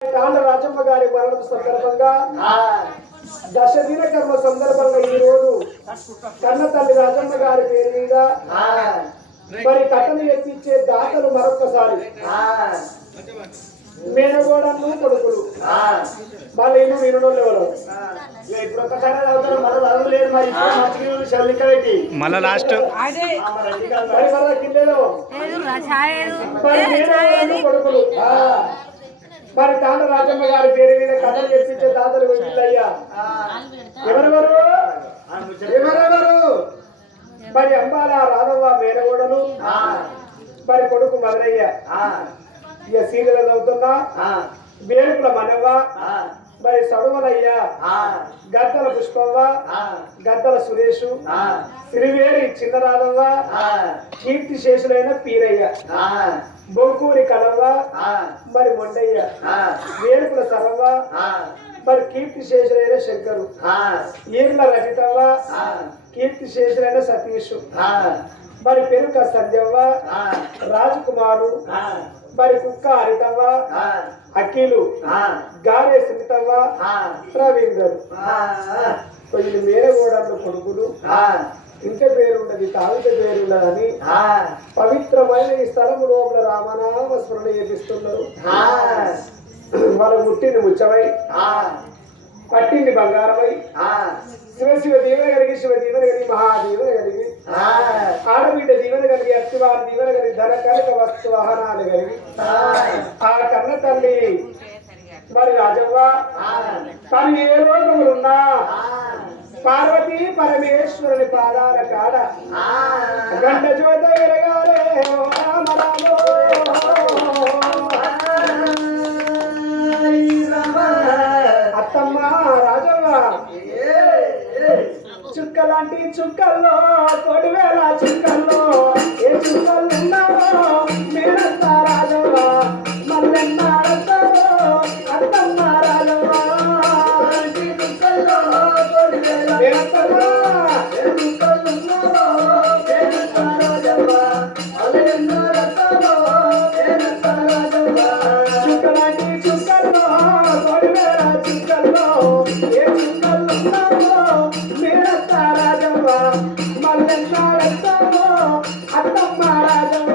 కాండ రాజమ్మ గారి మరణం సందర్భంగా దశదిన కర్మ సందర్భంగా ఈ రోజు కన్న తల్లి రాజమ్మ గారి పేరు మీద మరి కథను ఎత్తిచ్చే దాతలు మరొకసారి మేనగోడను కొడుకులు వాళ్ళు ఏమో వినడం ఎవరు ఇప్పుడు ఒక్కసారి అవుతారు మరో లేదు మరి మళ్ళా లాస్ట్ మరి మళ్ళా కిందేలో కొడుకులు మరి తాండ రాజమ్మ గారి పేరు మీద కథలు చెప్పించే దాతలు వచ్చిందయ్యా ఎవరెవరు మరి అంబాల రాధవ్వ మేనగోడలు మరి కొడుకు మదనయ్య ఇక సీనియర్ చదువుతున్నా వేరుకుల మనవ్వ మరి సడుమలయ్య గద్దల పుష్పవ్వ గద్దల సురేషు సిరివేరి చిన్న రాధవ్వ కీర్తి శేషులైన పీరయ్య బొంకూరి కలవ్వ మరి మొండయ్య వేరుకుల సరవ్వ మరి కీర్తి శేషులైన శంకరు ఈర్ల రజితవ్వ కీర్తి శేషులైన సతీషు మరి పెరుక సంజవ్వ రాజకుమారు మరి కుక్క హరితవ్వ అఖిలు గారే సుమితవ్వ ప్రవీణ్ గారు వీళ్ళు మేరగోడలు కొడుకులు ఇంత పేరుండదు తావిత పేరుండదని పవిత్రమైన ఈ స్థలము లోపల రామనామ స్మరణ చేపిస్తున్నారు. వాళ్ళ ముట్టింది ముచ్చమై పట్టింది బంగారమై శివ దీవెన కలిగి శివ దీవెన కలిగి మహాదీవెన కలిగి ఆడబిడ్డ దీవెన కలిగి అత్తివారి దీవెన కలిగి ధన కనక వస్తు వాహనాలు కలిగి ఆ కన్న తల్లి మరి రాజవ్వ తను ఏ లోకములున్నా పార్వతీ పరమేశ్వరుని పాదాల కాడ గంట జ్యోత వెలగాలే అత్తమ్మ రాజవ్వ చుక్కలాంటి చుక్కల్లో కొడివేల చుక్కల్లో ఏ చుక్కలు ఉన్నావో మేనత్త రాజవ్వ మల్లెన్నాడతావో అత్తమ్మ రాజవ్వ చుక్కల్లో కొడివేల మేనత్తమ్మ ఏ చుక్కలు ఉన్నావో మేనత్త రాజవ్వ మల్లెన్నాడతావో మేనత్త రాజవ్వ చుక్కలాంటి చుక్కల్లో కొడివేల చుక్కల్లో ఏ చుక్కలు ఉన్నావో మేనత్త రాజవ్వ మల్లెన్నాడతావో అత్తమ్మ రాజవ్వ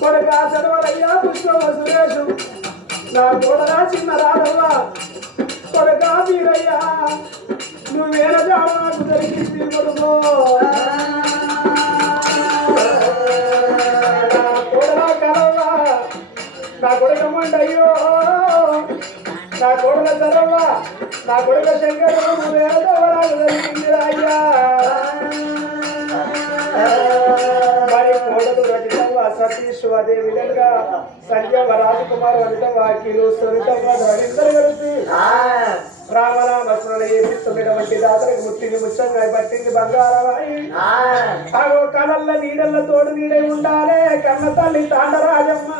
కొడుకా చదవలయ్యా పుష్పవ సురేషు నా కొడరా చిన్న రాధవ్వ కొడుకా వీరయ్యా నువ్వేల జాడ నాకు దొరికింది కొడుకో నా కొడలా కలవ్వ నా కొడుక మండయ్యో నా కొడుల చదవ్వ నా కొడుక శంకరు నువ్వేల జాడ నాకు దొరికింది అయ్యా మరి కోడలు రచితవ్వ సతీష్ అదే విధంగా సంజయ్ రాజకుమార్ వనిత వాకిలు సునీతమ్మ రవీందర్ కలిసి రామరామ స్మరణ చేపిస్తున్నటువంటి దాతలకు ముట్టిని ముచ్చంగా పట్టింది బంగారవాయి అగో కళల్ల నీడల్ల తోడు నీడై ఉండాలే కన్న తల్లి తాండరాజమ్మ